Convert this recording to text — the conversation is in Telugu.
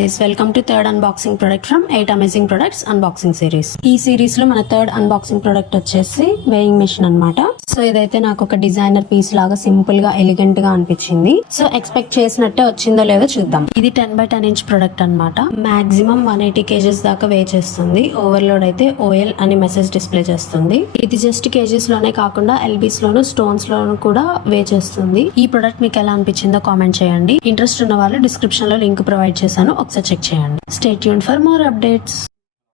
Welcome to third unboxing product from 8 amazing products unboxing series. ఈ సిరీస్ లో మన థర్డ్ అన్బాక్సింగ్ ప్రొడక్ట్ వచ్చేసి వేయింగ్ మెషిన్ అన్నమాట. సో ఇదైతే నాకు ఒక డిజైనర్ పీస్ లాగా సింపుల్ గా ఎలిగెంట్ గా అనిపించింది. సో ఎక్స్పెక్ట్ చేసినట్టే వచ్చిందో లేదో చూద్దాం. ఇది 10x10 ఇంచ్ ప్రొడక్ట్ అన్నమాట. మాక్సిమం 180 kgs దాకా వే చేస్తుంది. ఓవర్లోడ్ అయితే OL అని మెసేజ్ డిస్ప్లే చేస్తుంది. ఇది జస్ట్ కేజీస్ లోనే కాకుండా LBs లోను స్టోన్స్ లోను కూడా వే చేస్తుంది. ఈ ప్రొడక్ట్ మీకు ఎలా అనిపించిందో కామెంట్ చేయండి. ఇంట్రెస్ట్ ఉన్న వాళ్ళు డిస్క్రిప్షన్ లో లింక్ ప్రొవైడ్ చేశాను, ఒకసారి చెక్ చేయండి. Stay tuned for more updates.